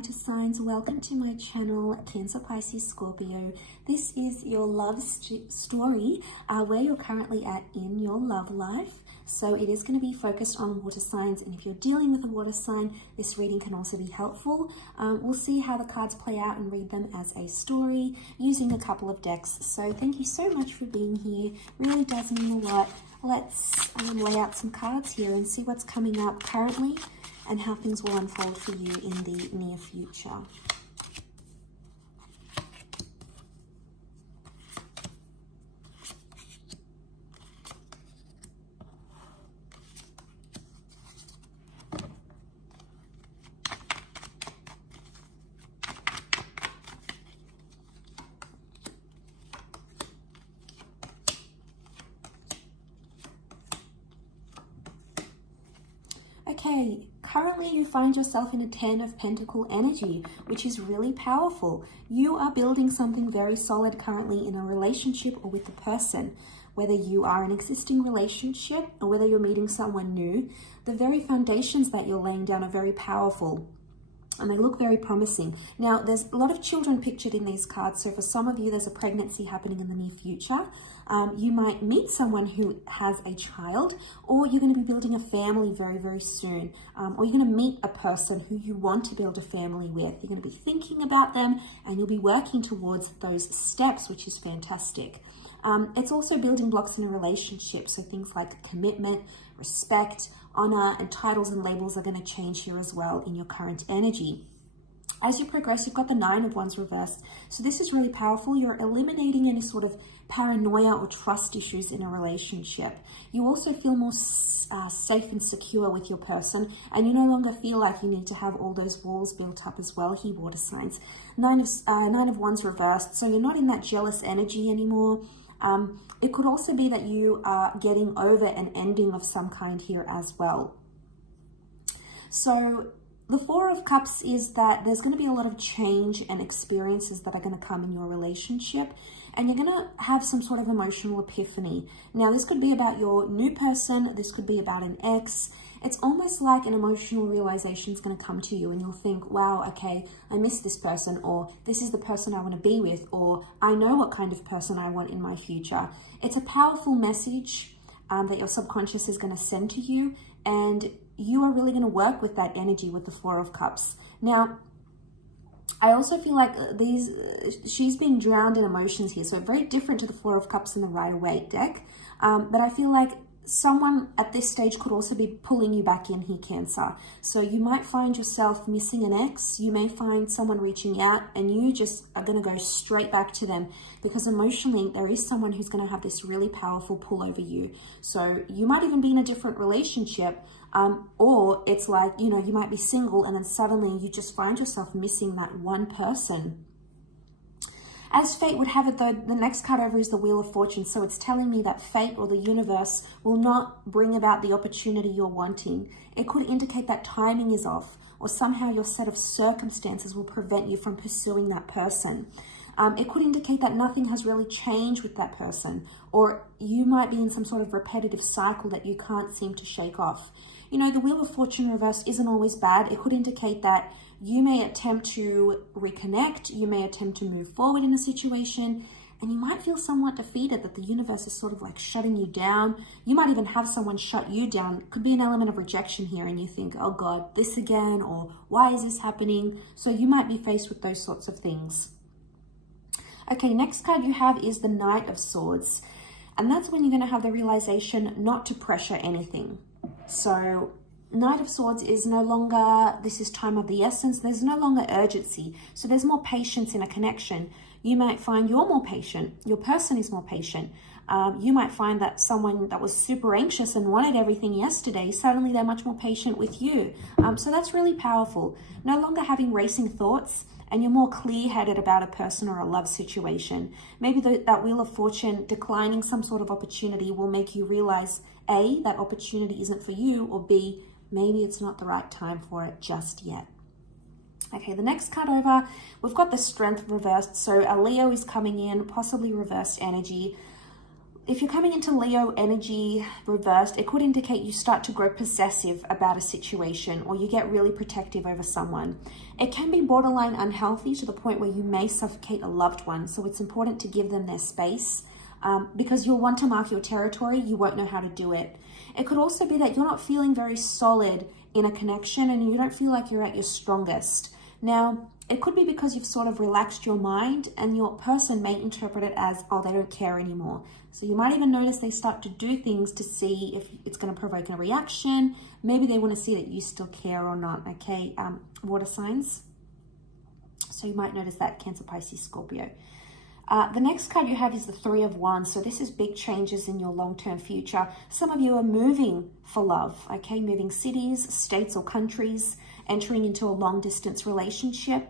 water signs, welcome to my channel, Cancer, Pisces, Scorpio. This is your love story, where you're currently at in your love life. So it is going to be focused on water signs, and if you're dealing with a water sign, this reading can also be helpful. We'll see how the cards play out and read them as a story using a couple of decks. So thank you so much for being here. Really does mean a lot. Let's lay out some cards here and see what's coming up currently and how things will unfold for you in the near future. Okay, currently you find yourself in a 10 of Pentacle energy, which is really powerful. You are building something very solid currently in a relationship or with a person. Whether you are in an existing relationship or whether you're meeting someone new, the very foundations that you're laying down are very powerful. And they look very promising. Now, there's a lot of children pictured in these cards. So for some of you, there's a pregnancy happening in the near future. You might meet someone who has a child, or you're going to be building a family very, very soon. Or you're going to meet a person who you want to build a family with. You're going to be thinking about them, and you'll be working towards those steps, which is fantastic. It's also building blocks in a relationship. So things like commitment, respect, honor, and titles and labels are going to change here as well in your current energy. As you progress, you've got the 9 of Wands reversed. So this is really powerful. You're eliminating any sort of paranoia or trust issues in a relationship. You also feel more safe and secure with your person, and you no longer feel like you need to have all those walls built up as well here, water signs. 9 of Wands reversed. So you're not in that jealous energy anymore. It could also be that you are getting over an ending of some kind here as well. So the 4 of Cups is that there's going to be a lot of change and experiences that are going to come in your relationship, and you're going to have some sort of emotional epiphany. Now, this could be about your new person. This could be about an ex. It's almost like an emotional realization is going to come to you, and you'll think, wow, okay, I miss this person, or this is the person I want to be with, or I know what kind of person I want in my future. It's a powerful message that your subconscious is going to send to you, and you are really going to work with that energy with the 4 of Cups. Now, I also feel like she's being drowned in emotions here, so very different to the 4 of Cups in the Rider-Waite deck, but I feel like someone at this stage could also be pulling you back in here, Cancer. So you might find yourself missing an ex. You may find someone reaching out, and you just are going to go straight back to them, because emotionally there is someone who's going to have this really powerful pull over you. So you might even be in a different relationship, or it's like, you know, you might be single, and then suddenly you just find yourself missing that one person. As fate would have it, though, the next card over is the Wheel of Fortune. So it's telling me that fate or the universe will not bring about the opportunity you're wanting. It could indicate that timing is off, or somehow your set of circumstances will prevent you from pursuing that person. It could indicate that nothing has really changed with that person, or you might be in some sort of repetitive cycle that you can't seem to shake off. You know, the Wheel of Fortune reversed isn't always bad. It could indicate that you may attempt to reconnect, you may attempt to move forward in a situation, and you might feel somewhat defeated that the universe is sort of like shutting you down. You might even have someone shut you down. Could be an element of rejection here, and you think, oh God, this again, or why is this happening? So you might be faced with those sorts of things. Okay, next card you have is the Knight of Swords, and that's when you're going to have the realization not to pressure anything. So Knight of Swords is no longer, this is time of the essence. There's no longer urgency. So there's more patience in a connection. You might find you're more patient. Your person is more patient. You might find that someone that was super anxious and wanted everything yesterday, suddenly they're much more patient with you. So that's really powerful. No longer having racing thoughts, and you're more clear-headed about a person or a love situation. Maybe that Wheel of Fortune declining some sort of opportunity will make you realize, A, that opportunity isn't for you, or B, maybe it's not the right time for it just yet. Okay, the next card over, we've got the Strength reversed. So a Leo is coming in, possibly reversed energy. If you're coming into Leo energy reversed, it could indicate you start to grow possessive about a situation, or you get really protective over someone. It can be borderline unhealthy to the point where you may suffocate a loved one. So it's important to give them their space, because you'll want to mark your territory. You won't know how to do it. It could also be that you're not feeling very solid in a connection and you don't feel like you're at your strongest. Now, it could be because you've sort of relaxed your mind and your person may interpret it as, oh, they don't care anymore. So you might even notice they start to do things to see if it's going to provoke a reaction. Maybe they want to see that you still care or not, okay? Water signs. So you might notice that, Cancer, Pisces, Scorpio. The next card you have is the Three of Wands. So this is big changes in your long-term future. Some of you are moving for love, okay? Moving cities, states, or countries, entering into a long-distance relationship.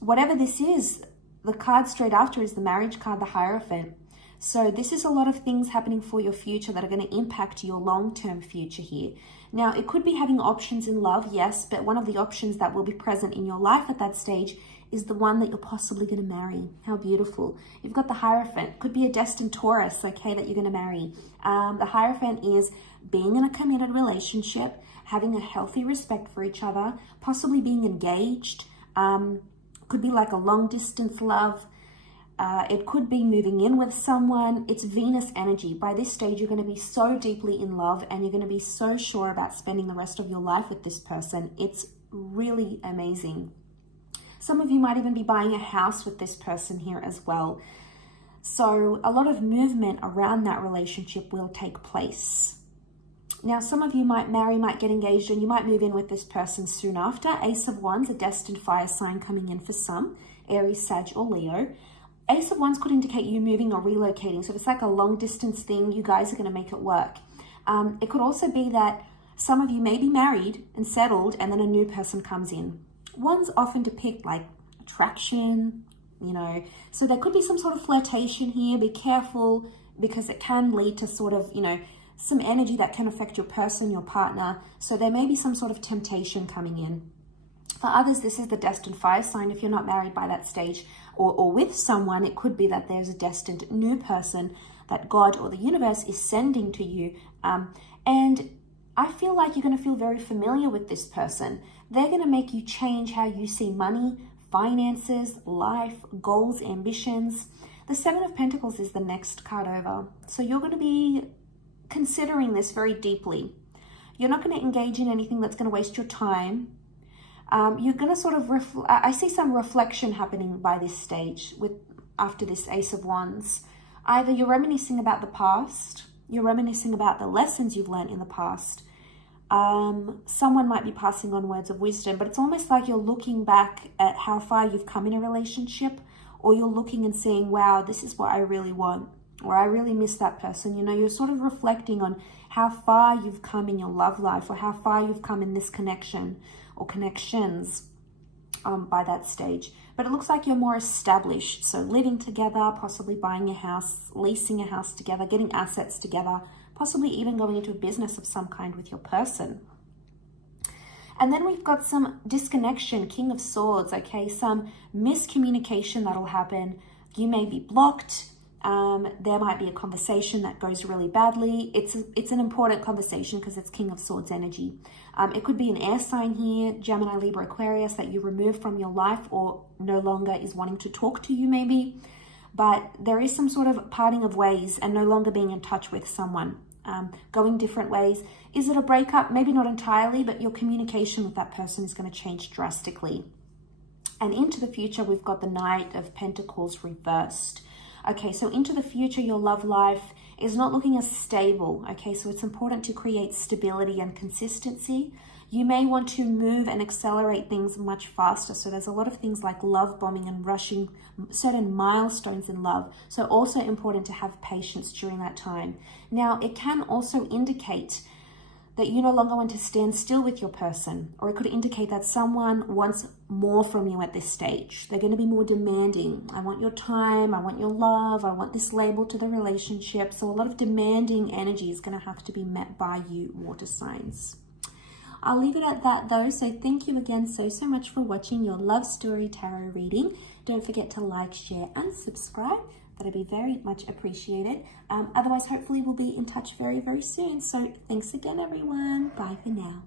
Whatever this is, the card straight after is the marriage card, the Hierophant. So this is a lot of things happening for your future that are going to impact your long-term future here. Now, it could be having options in love, yes, but one of the options that will be present in your life at that stage is the one that you're possibly going to marry. How beautiful. You've got the Hierophant. Could be a destined Taurus, okay, that you're going to marry. The Hierophant is being in a committed relationship, having a healthy respect for each other, possibly being engaged. Could be like a long distance love. It could be moving in with someone. It's Venus energy. By this stage, you're going to be so deeply in love and you're going to be so sure about spending the rest of your life with this person. It's really amazing. Some of you might even be buying a house with this person here as well. So a lot of movement around that relationship will take place. Now, some of you might marry, might get engaged, and you might move in with this person soon after. Ace of Wands, a destined fire sign coming in for some, Aries, Sag, or Leo. Ace of Wands could indicate you moving or relocating. So if it's like a long distance thing, you guys are going to make it work. It could also be that some of you may be married and settled and then a new person comes in. Wands often depict like attraction, you know, so there could be some sort of flirtation here. Be careful because it can lead to sort of, you know, some energy that can affect your person, your partner. So there may be some sort of temptation coming in. For others, this is the destined fire sign. If you're not married by that stage or with someone, it could be that there's a destined new person that God or the universe is sending to you. And I feel like you're going to feel very familiar with this person. They're going to make you change how you see money, finances, life, goals, ambitions. The Seven of Pentacles is the next card over. So you're going to be considering this very deeply. You're not going to engage in anything that's going to waste your time. You're going to sort of, I see some reflection happening by this stage after this Ace of Wands. Either you're reminiscing about the past, you're reminiscing about the lessons you've learned in the past. Someone might be passing on words of wisdom, but it's almost like you're looking back at how far you've come in a relationship, or you're looking and saying, wow, this is what I really want, or I really miss that person. You know, you're sort of reflecting on how far you've come in your love life, or how far you've come in this connection or connections by that stage. But it looks like you're more established. So living together, possibly buying a house, leasing a house together, getting assets together, possibly even going into a business of some kind with your person. And then we've got some disconnection, King of Swords, okay? Some miscommunication that'll happen. You may be blocked. There might be a conversation that goes really badly. It's an important conversation because it's King of Swords energy. It could be an air sign here, Gemini, Libra, Aquarius, that you remove from your life or no longer is wanting to talk to you maybe. But there is some sort of parting of ways and no longer being in touch with someone, going different ways. Is it a breakup? Maybe not entirely, but your communication with that person is going to change drastically. And into the future, we've got the Knight of Pentacles reversed. Okay, so into the future, your love life is not looking as stable. Okay, so it's important to create stability and consistency. You may want to move and accelerate things much faster. So there's a lot of things like love bombing and rushing certain milestones in love. So also important to have patience during that time. Now, it can also indicate that you no longer want to stand still with your person, or it could indicate that someone wants more from you at this stage. They're going to be more demanding. I want your time, I want your love, I want this label to the relationship. So a lot of demanding energy is going to have to be met by you, water signs. I'll leave it at that though. So thank you again so much for watching your love story tarot reading. Don't forget to like, share, and subscribe. That'd be very much appreciated. Otherwise, hopefully we'll be in touch very, very soon. So thanks again, everyone. Bye for now.